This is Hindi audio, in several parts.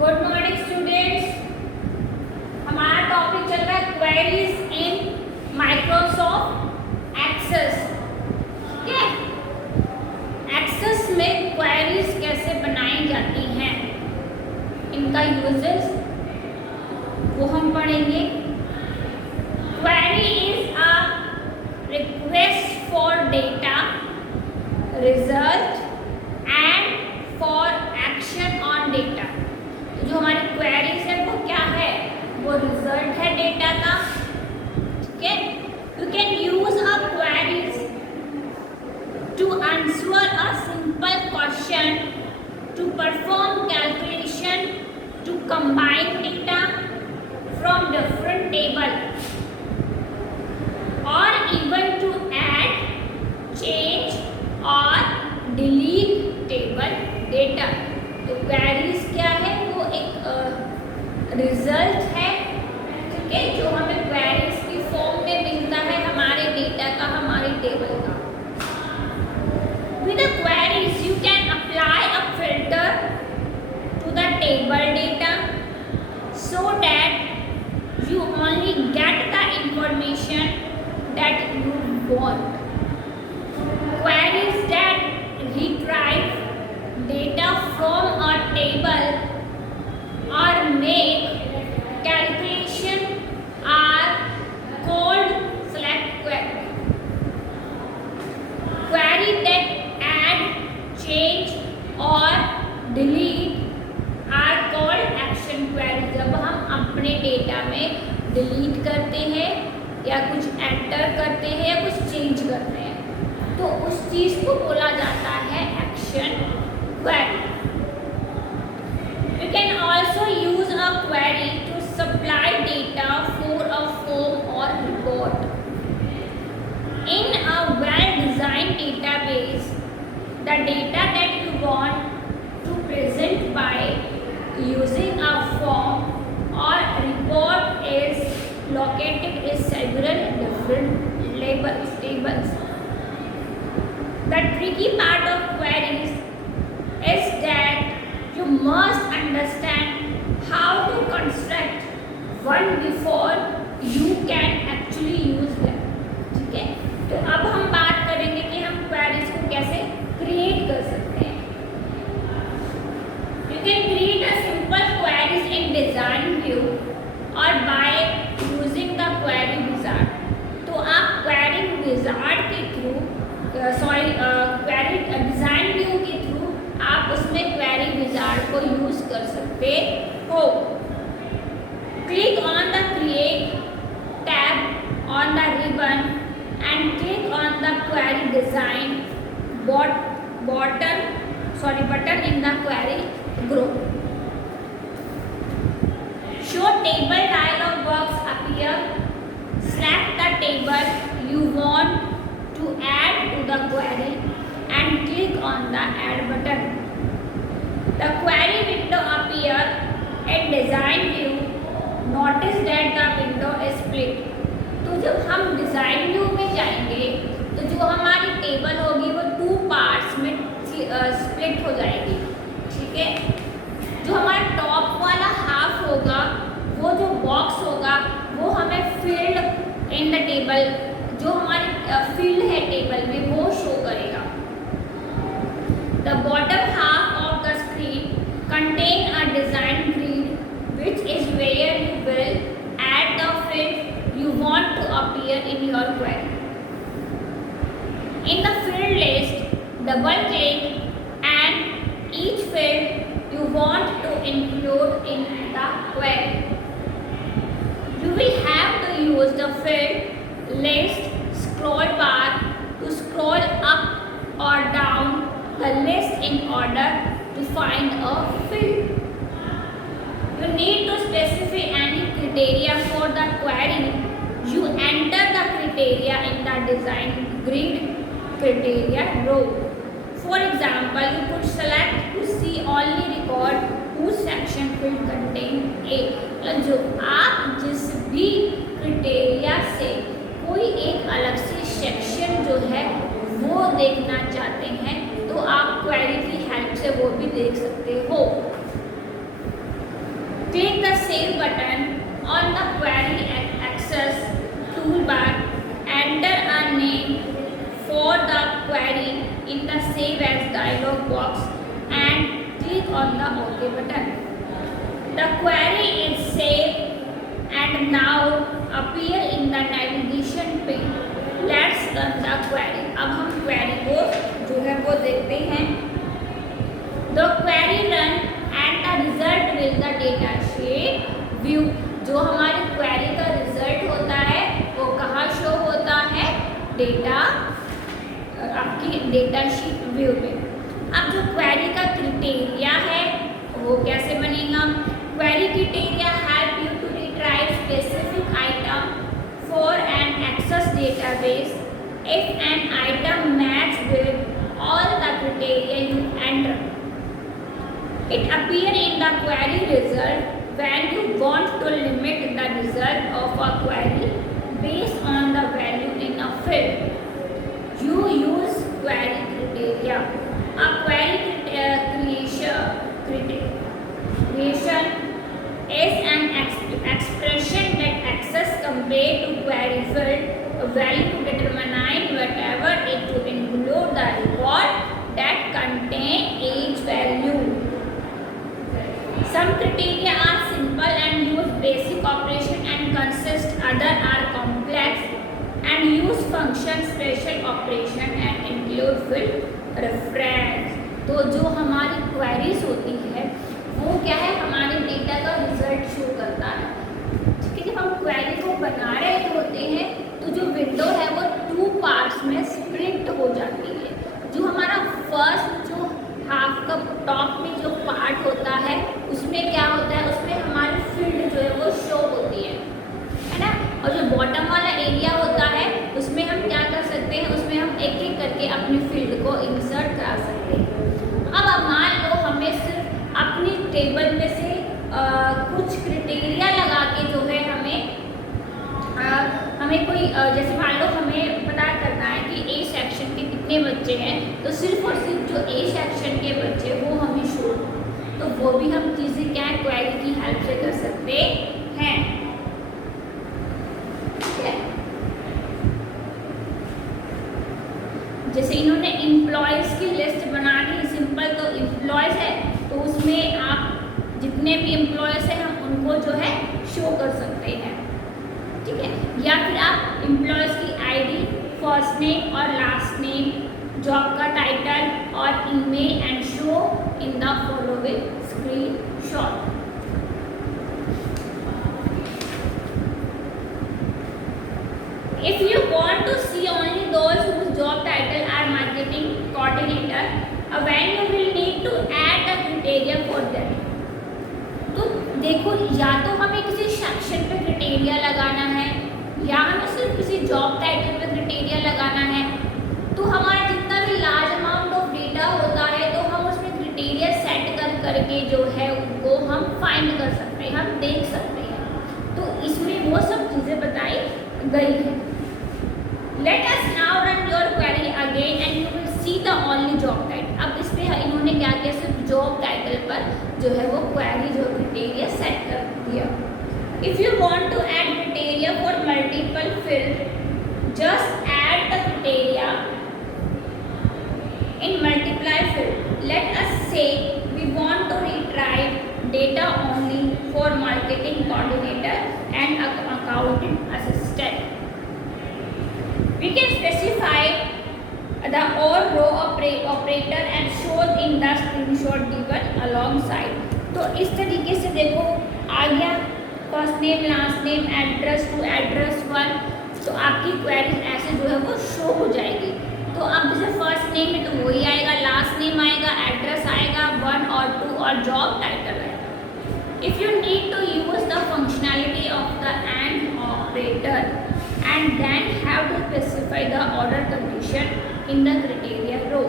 Good morning students. हमारा टॉपिक चल रहा है क्वेरीज इन माइक्रोसॉफ्ट एक्सेस। ठीक है, एक्सेस में क्वेरीज कैसे बनाई जाती हैं, इनका यूजेस वो हम पढ़ेंगे। Query is a request for data, result and for action on data. जो हमारी क्वेरीज है वो क्या है, वो रिजल्ट है डेटा का। ठीक है, you can use a queries to answer a simple question, to perform calculation, to combine data from different table और इवन टू ऐड, चेंज और डिलीट टेबल डेटा। तो क्वेरीज क्या है, वो एक रिजल्ट है, ठीक है, जो हमें क्वेरीज की फॉर्म में मिलता है हमारे डेटा का, हमारे टेबल का। With the queries you can apply a filter to the table data so that you only get the information that you want. Queries that retrieve data from a table or make calculation are called select query. Query that add, change or delete are called action query. जब हम अपने डेटा में डिलीट करते हैं या कुछ एंटर करते हैं या कुछ चेंज करते हैं तो उस चीज को बोला जाता है action query. You can also use a query to supply data for a form or report. In a well designed database the data that you want to present by using a form or report is located in several different tables. The tricky part of queries is that you must understand how to construct one before you can actually use them. ठीक है, तो अब हम बात करेंगे कि हम queries को कैसे create कर सकते हैं। You can create a simple queries in design view or by using the query wizard। तो आप query wizard के थ्रू क्वेरी डिजाइन व्यू के थ्रू आप उसमें क्वेरी विजार्ड को यूज कर सकते हो। Click on the create tab on the ribbon and click on the query design button in the query group. Show table dialog box appear. Select the table you want to add to the query and click on the add button. The query window appear in design view. Notice that the window is split. तो जब हम डिज़ाइन व्यू में जाएंगे तो जो हमारी टेबल होगी वो 2 पार्ट्स में स्प्लिट हो जाएगी। ठीक है, जो हमारा टॉप वाला हाफ होगा, वो जो बॉक्स होगा वो हमें फील्ड इन द टेबल, जो हमारी फील्ड है टेबल में, वो शो करेगा। The bottom half of the screen contain a design grid which is where you will add the field you want to appear in your query. In the field list double click and each field you want to include in the query. You will have to use the field list scroll bar to scroll up or down the list in order to find a field. You need to specify any criteria for the query. You enter the criteria in the design grid criteria row. For example, you could select to see only record whose section field contain A। जो आप जिस भी क्रिटेरिया से कोई एक अलग से सेक्शन जो है वो देखना चाहते हैं तो आप क्वेरी की हेल्प से वो भी देख सकते हो। save as dialog box and click on the OK button. The query is saved and now appear in the navigation pane. Let's run the query. अब हम query को जो है वो देखते हैं. The query run and the result will the data sheet view. जो हमारी query का result होता है वो कहाँ show होता है? डेटा आपकी डेटा शीट व्यू में. अब जो query का क्राइटेरिया है वो कैसे बनेगा? Query criteria help you to retrieve specific item for an access database if an item match with all the criteria you enter. It appear in the query result when you want to limit the result of a query based on the value in a field. You use query criteria. A query creation is an expression that access compared to query field a value to determine whatever it to include the record that contain each value. Some criteria are simple and use basic operation and consist. Other are complex and use function special operation and include field reference. तो जो हमारी queries होती है वो क्या है? हमारे डेटा का रिजल्ट शो करता है. ठीक है, जब हम क्वेरी को बना रहे होते हैं तो जो विंडो है वो 2 पार्ट्स में स्प्लिट हो जाती है. जो हमारा फर्स्ट जो हाफ का टॉप में जो पार्ट होता है उसमें क्या होता है? उसमें हमारी फील्ड जो है वो शो होती है ना. और जो बॉटम वाला एरिया होता है उसमें हम क्या कर सकते हैं? उसमें हम एक एक करके अपनी फील्ड को इंसर्ट करा सकते हैं. अब मान लो हमें सिर्फ अपनी टेबल में से कुछ क्राइटेरिया लगा के जो है हमें कोई जैसे मान लो हमें पता करना है कि ए सेक्शन के कितने बच्चे हैं, तो सिर्फ और सिर्फ जो ए सेक्शन के बच्चे वो हमें शो, तो वो भी हम चीज़ें क्या है क्वेरी की हेल्प से कर सकते हैं. जैसे इन्होंने एम्प्लॉयज़ की लिस्ट बना दी सिंपल, तो एम्प्लॉयज़ है तो उसमें आप जितने भी एम्प्लॉयज़ हैं हम उनको जो है शो कर सकते हैं. ठीक है, या फिर आप एम्प्लॉयज़ की आईडी, फर्स्ट नेम और लास्ट नेम, जॉब का टाइटल और email and show in the following screenshot. If you want to see only those whose job title are marketing coordinator, when you will need to add the criteria for them. तो देखो, या तो हमें किसी सेक्शन पे क्राइटेरिया लगाना है या हमें सिर्फ किसी जॉब टाइटल पे क्राइटेरिया लगाना है. तो हमारा जितना भी लार्ज अमाउंट ऑफ डेटा होता है तो हम उसमें क्राइटेरिया सेट करके जो है उनको हम फाइंड कर सकते हैं, हम देख सकते हैं. तो इसमें वो सब चीज़ें बताई गई है. Let us now run your query again and you will see the only job title. अब इस पे इन्होंने क्या किया? सिर्फ जॉब टाइटल पर जो है वो क्वेरी जो क्राइटेरिया सेट कर दिया. If you want to add criteria for multiple field, just add the criteria in multiply field. Let us say we want to retrieve data only for marketing coordinator and accounting assistant. We can specify the or row operator and show in the screenshot given alongside. तो इस तरीके से देखो आ गया first name, last name, address two address 1. तो आपकी क्वेरी ऐसे जो है वो शो हो जाएगी. तो अब जैसे फर्स्ट नेम है तो वही आएगा, लास्ट नेम आएगा, एड्रेस आएगा, 1 और 2 और जॉब टाइटल आएगा. If you need to use the functionality of the AND operator and then have to specify the order condition in the criteria row.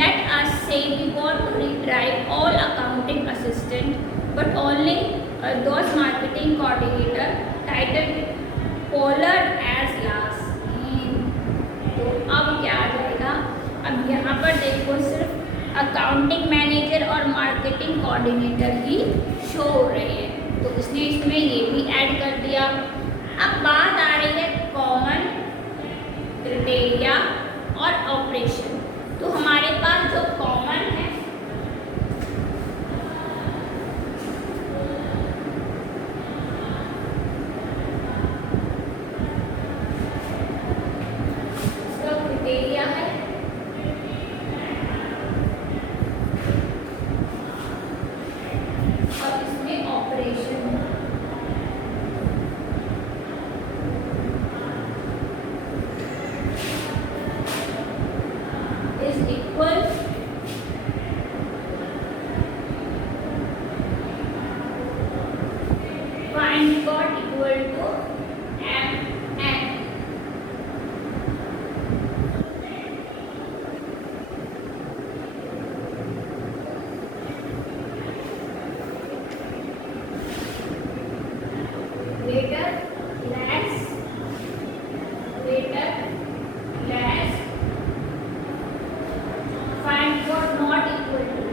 Let us say we want to retrieve all accounting assistant but only those marketing coordinator titled Pollard as last name. तो अब क्या आ जाएगा? अब यहाँ पर देखो सिर्फ अकाउंटिंग मैनेजर और मार्केटिंग कोऑर्डिनेटर ही शो हो रहे हैं, तो इसने इसमें ये भी ऐड कर दिया. अब बात आ रही है कॉमन क्राइटेरिया और ऑपरेशन. तो हमारे पास जो कॉमन है उसका क्राइटेरिया है और इसमें ऑपरेशन है। is equal find got equal to mn। greater less greater less find got not equal to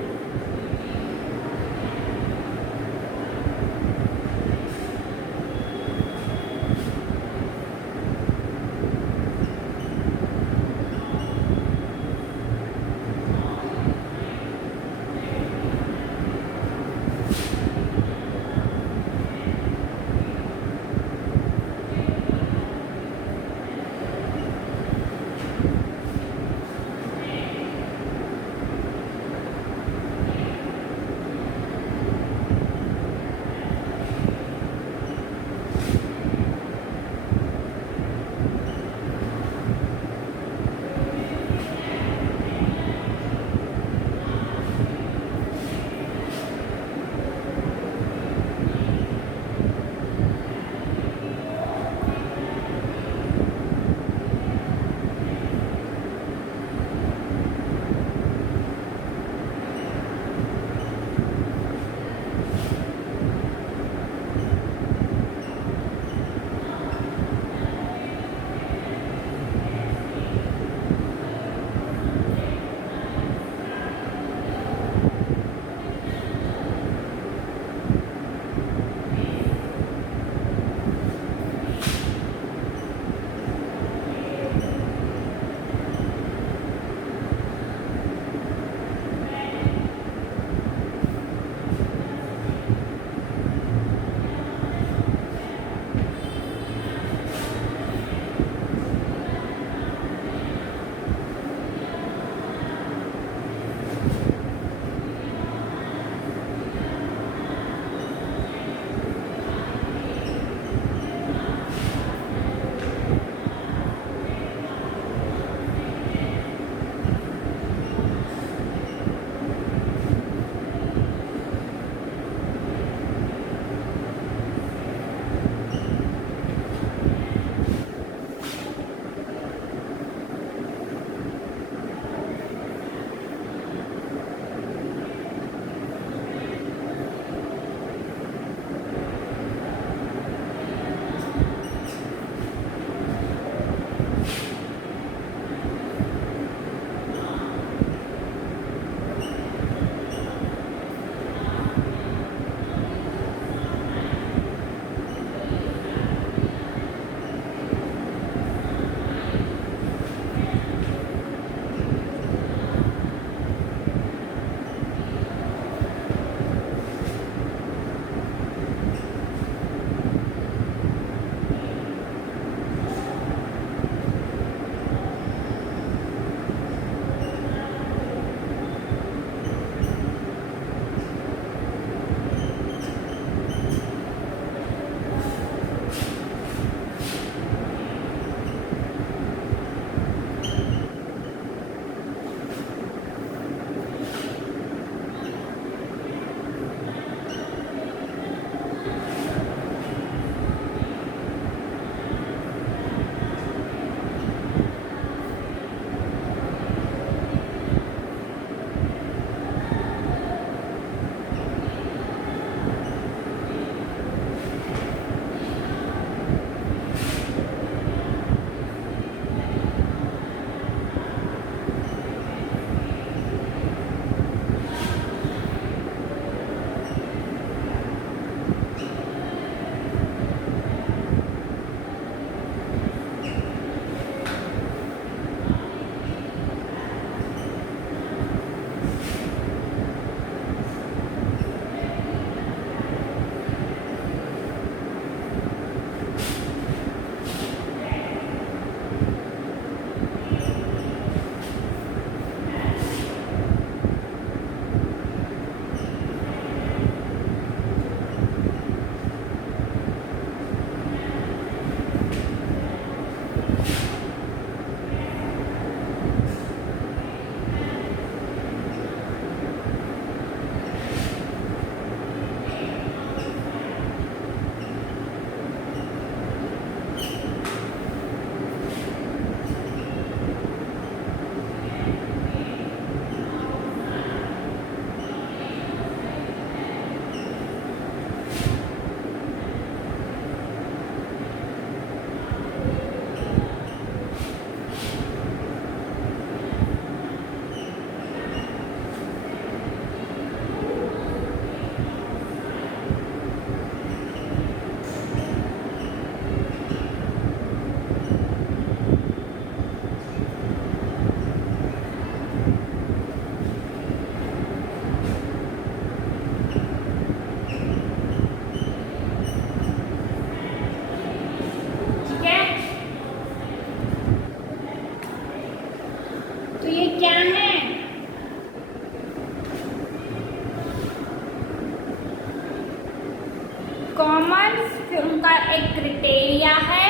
common फिर उनका एक क्राइटेरिया है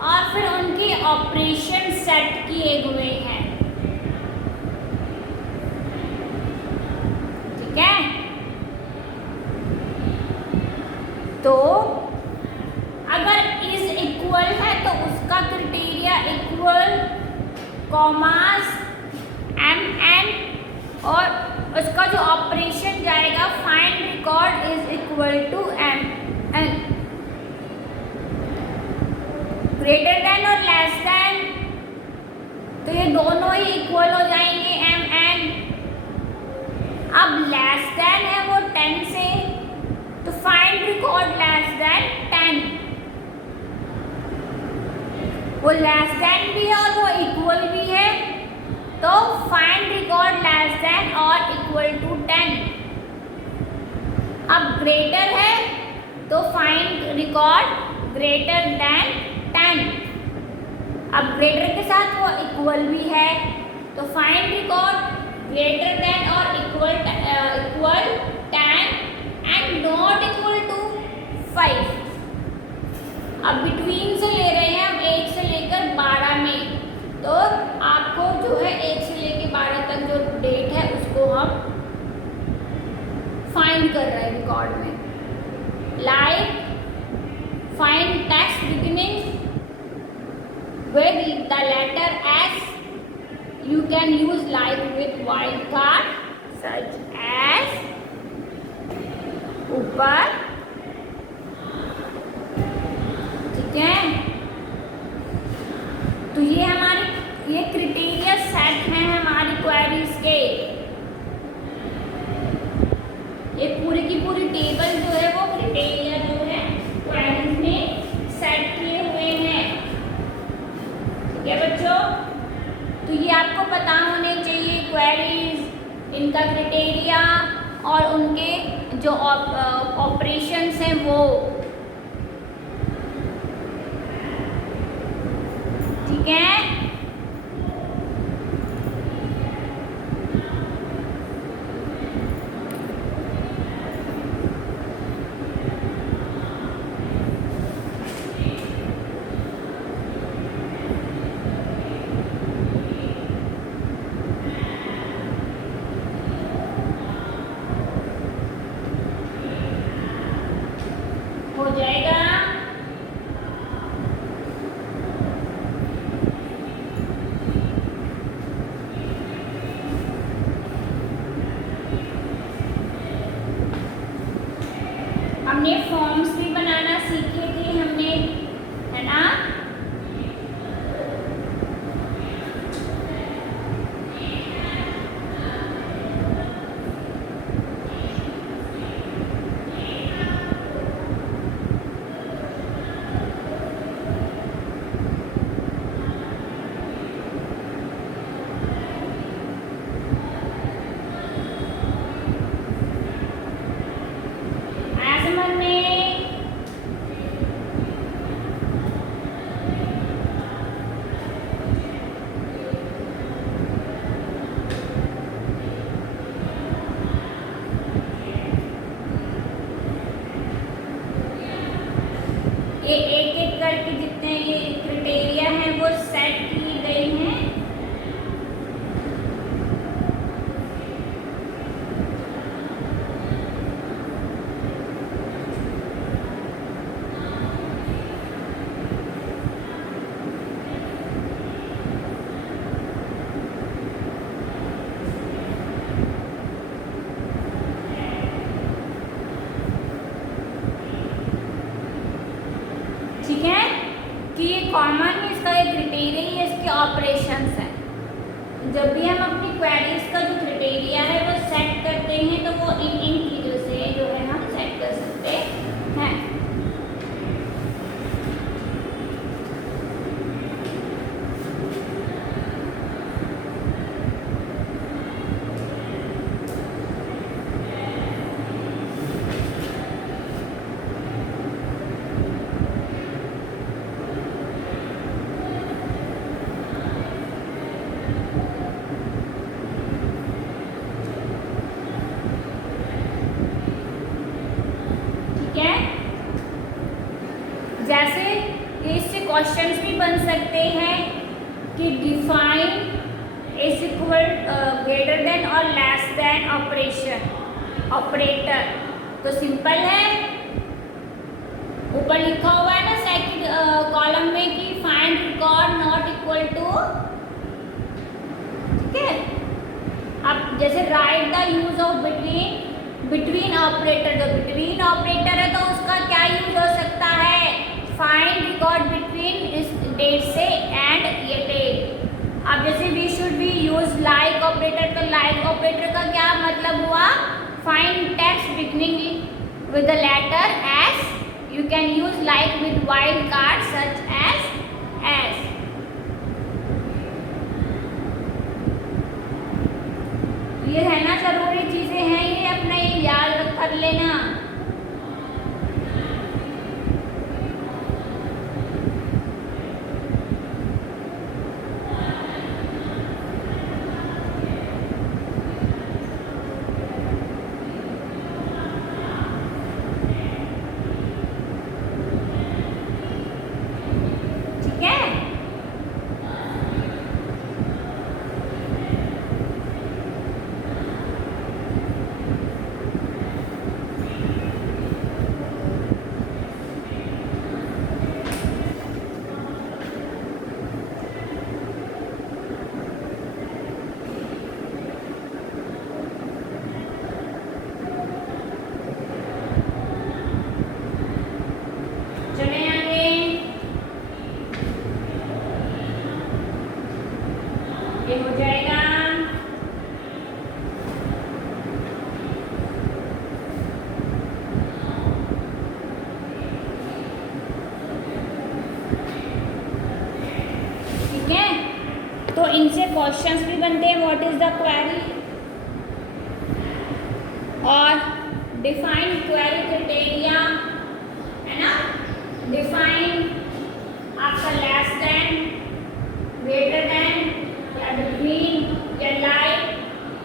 और फिर उनके ऑपरेशन सेट किए हुए हैं। ठीक है, तो अगर इज इक्वल है तो उसका criteria equal commas M N, और उसका जो ऑपरेशन जाएगा find record is equal to M N. Greater than और लेस देन, तो ये दोनों ही इक्वल हो जाएंगे एम एन। अब लेस देन है वो 10 से, तो फाइंड रिकॉर्ड लेस देन 10। वो लेस देन भी है और वो इक्वल भी है, तो फाइंड रिकॉर्ड लेस देन और इक्वल टू 10। अब ग्रेटर है तो फाइंड रिकॉर्ड ग्रेटर देन 10। अब ग्रेटर के साथ वो इक्वल भी है, तो फाइंड रिकॉर्ड ग्रेटर देन और equal 10 and not equal to 5। अब बिटवीन से ले रहे हैं हम 1 से लेकर 12 में, तो आपको जो है 1 से लेकर 12 तक जो डेट है उसको हम फाइंड कर रहे हैं रिकॉर्ड में। Like find text beginning with the letter S, you can use like with wildcard such as ऊपर। ठीक है, तो ये हमारी ये क्राइटेरिया सेट हैं हमारी क्वेरीज के। ये पूरी की पूरी टेबल जो है वो क्राइटेरिया जो है क्वेरीज में सेट किए हुए हैं। ठीक है बच्चों, तो ये आपको पता होने चाहिए क्वेरीज, इनका क्राइटेरिया और उनके जो ऑपरेशंस हैं वो। ठीक है, हो जाएगा। हमने फॉर्म्स भी बनाना सीखे थे हमने, है ना। ये एक एक करके जितने ये क्राइटेरिया हैं वो सेट किए गए हैं। ठीक है, कि ये कॉमन इसका एक क्राइटेरिया ही इसके ऑपरेशंस हैं। जब भी हम अपनी क्वेरीज का जो क्राइटेरिया है वो सेट करते हैं तो वो इन चीज़ों से जो है हम सेट कर सकते हैं। जैसे इससे क्वेश्चंस भी बन सकते हैं कि define is equal greater than और लेस देन ऑपरेटर। तो सिंपल है, ऊपर लिखा हुआ है ना सेकंड कॉलम में कि find record not equal to, ठीक है। अब जैसे right the use of between operator, जो बिटवीन ऑपरेटर है तो उसका क्या यूज हो सकता है, फाइंड रिकॉर्ड बिटवीन इस डेट से एंड ये डेट। अब जैसे we should be use like operator, तो लाइक ऑपरेटर का क्या मतलब हुआ, find text beginning with the letter S, you can use like with wild cards such as s। ये है ना, जरूरी चीजें हैं ये, अपना ये याद कर लेना। हो जाएगा ठीक है। तो इनसे क्वेश्चंस भी बनते हैं, व्हाट इज द क्वेरी और डिफाइन क्वेरी क्राइटेरिया, है ना। डिफाइन आपका लेस देन, ग्रेटर देन या बिटवीन या लाइक,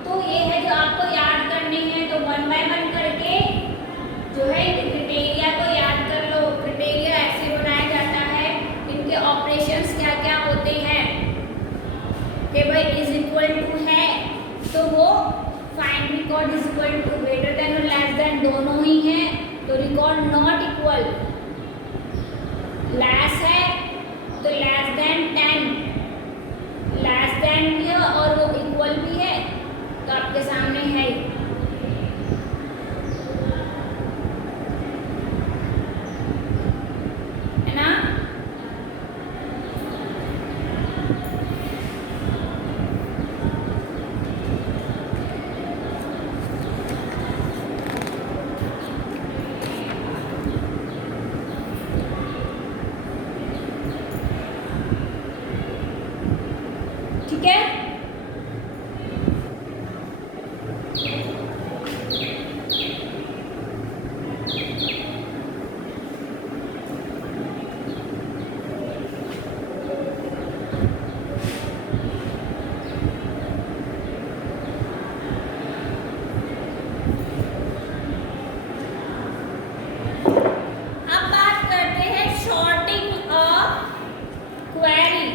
तो ये है जो आपको याद करने हैं। तो वन बाय वन करके जो है क्राइटेरिया को याद कर लो। क्राइटेरिया ऐसे बनाया जाता है, इनके ऑपरेशंस क्या क्या होते हैं कि भाई इज इक्वल टू है तो वो find record is equal to greater than और लेस देन दोनों ही हैं, तो रिकॉर्ड नॉट इक्वल, लेस है तो लेस देन 10, लेस देन भी है और वो इक्वल भी है, तो आपके सामने है। है ना। ठीक है। अब बात करते हैं शॉर्टिंग ऑफ क्वेरी।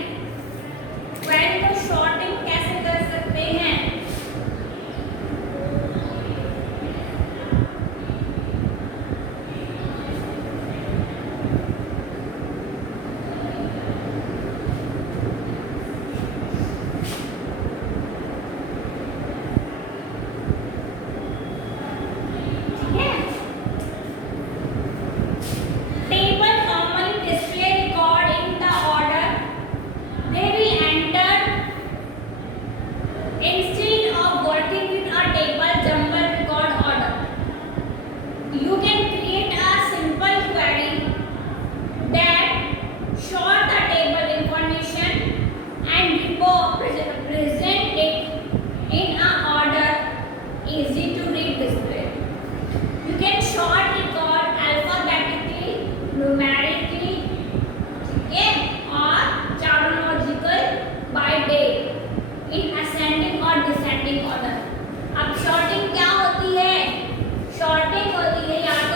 क्वेरी को शॉर्टिंग कैसे कर सकते हैं। ठीक है। Table normally display record in the order they will enter. Instead of working with a table jumble record order, you can create a simple query that sort the table information and present it in a order easy to read display. You can sort record alphabetically, numerically, okay, or chronological by date in ascending और descending order। अब शॉर्टिंग क्या होती है, शॉर्टिंग होती है याद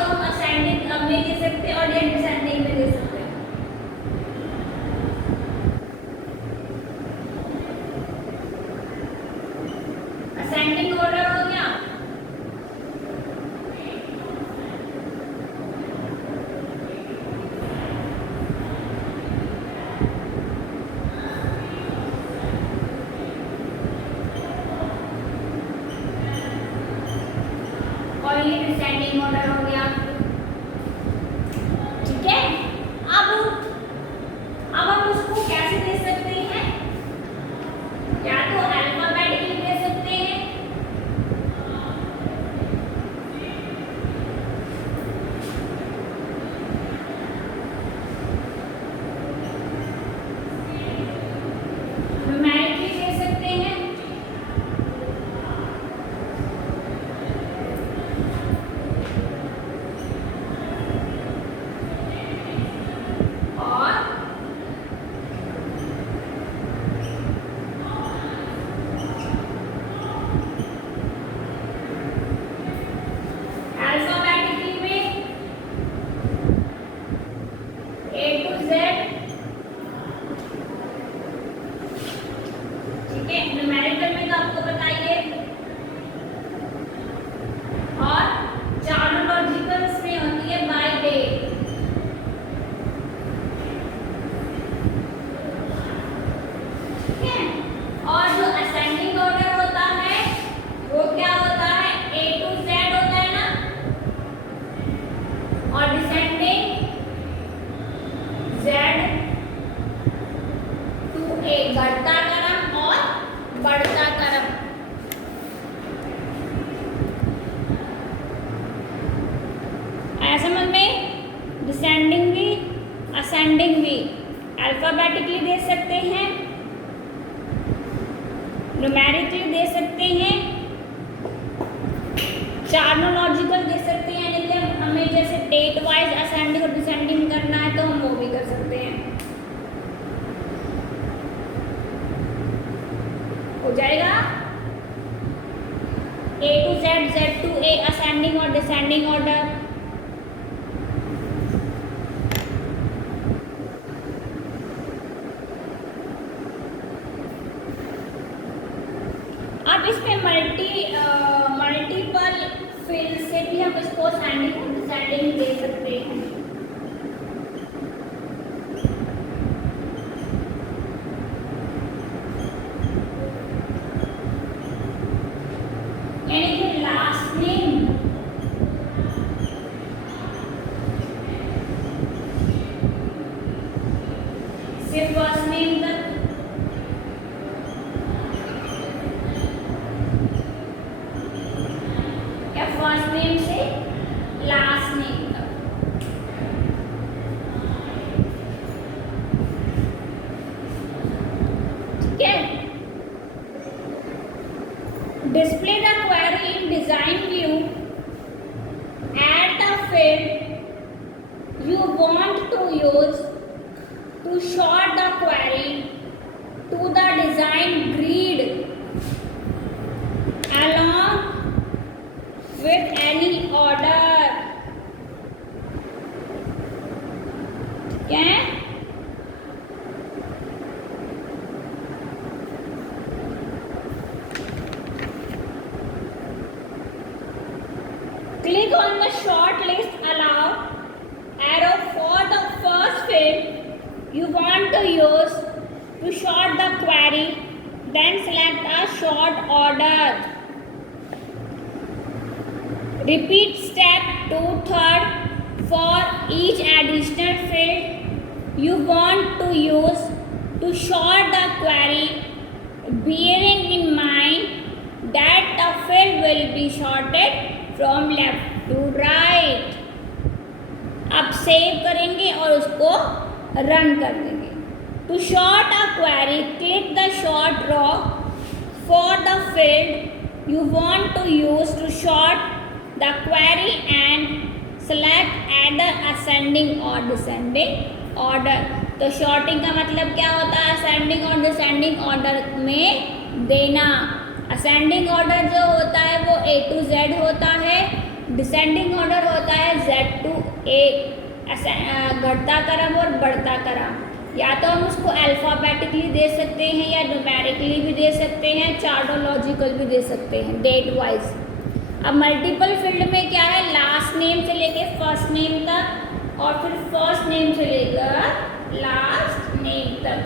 असेंडिंग वे अल्फाबेटिकली दे सकते हैं, न्यूमेरिकली दे सकते हैं, चार्नोलॉजिकल दे सकते हैं, यानी कि हमें जैसे डेट वाइज असेंडिंग और डिसेंडिंग करना है तो हम वो भी कर सकते हैं। हो जाएगा A to Z, Z to A, ascending और डिसेंडिंग ऑर्डर। अब इसमें मल्टीपल फील्ड से भी हम इसको असेंडिंग और डिसेंडिंग दे सकते हैं। यानी कि लास्ट नेम से फर्स्ट नेम तक, या फर्स्ट नेम से लास्ट नेम तक। ठीक है। Display the query in design view. Add the field you want to use to sort the query to the design grid along with any order. क्या है? Click on the short list allow arrow for the first field you want to use to sort the query, then select a sort order. Repeat step 2/3 for each additional field you want to use to sort the query, bearing in mind that the field will be sorted from left to right. अब सेव करेंगे और उसको रन कर देंगे। To sort a query, click the sort row for the field you want to use to sort the query and select either ascending or descending order. तो शॉर्टिंग का मतलब क्या होता है? असेंडिंग और डिसेंडिंग ऑर्डर में देना। असेंडिंग ऑर्डर जो होता है वो A to Z होता है, डिसेंडिंग ऑर्डर होता है Z to A, घटता क्रम और बढ़ता क्रम। या तो हम उसको अल्फ़ाबेटिकली दे सकते हैं या न्यूमेरिकली भी दे सकते हैं, चार्टोलॉजिकल भी दे सकते हैं, डेट वाइज। अब मल्टीपल फील्ड में क्या है? लास्ट नेम से लेके फर्स्ट नेम तक और फिर फर्स्ट नेम से लेकर लास्ट नेम तक।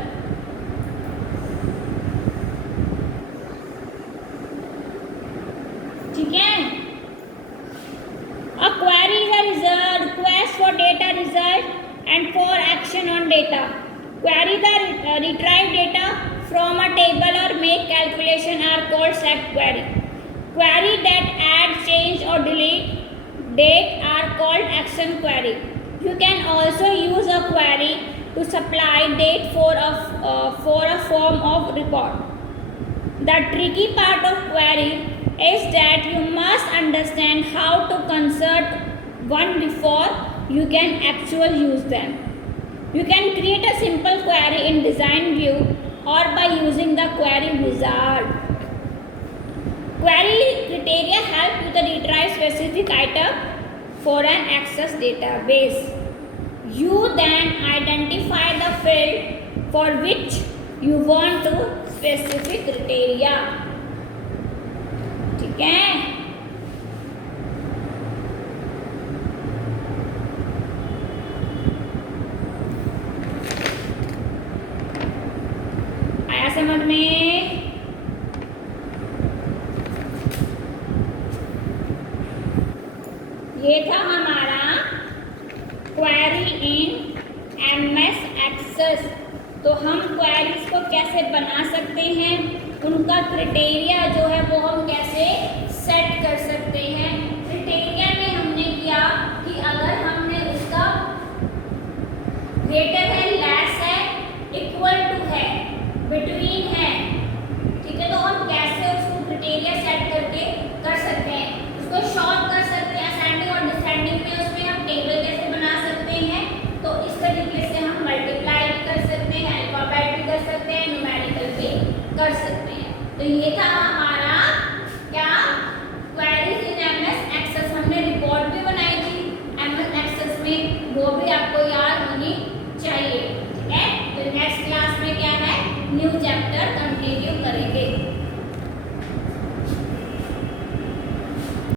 ठीक है। A query is a result, request for data result and for action on data. Query the retrieve data from a table or make calculation are called set query. Query that add, change or delete date are called action query. You can also use a query to supply date for a form of record. The tricky part of query is that you must understand how to consult one before you can actually use them. You can create a simple query in design view or by using the query wizard. Query criteria help you to retrieve specific item for an access database. You then identify the field for which you want to specific criteria. ठीक है। आया समझ में? ये था हमारा क्वेरी इन MS एक्सेस। तो हम क्वेरीज को कैसे बना सकते हैं, उनका क्राइटेरिया जो है वो हम कैसे सेट कर सकते हैं। क्राइटेरिया में हमने किया कि अगर हमने उसका ग्रेटर कर सकते हैं। तो ये था हमारा क्या, क्वेरीज इन एमएस एक्सेल। हमने रिपोर्ट भी बनाई थी एमएस एक्सेल में, वो भी आपको याद होनी चाहिए। ठीक है, तो नेक्स्ट क्लास में क्या है, न्यू चैप्टर कंटिन्यू करेंगे।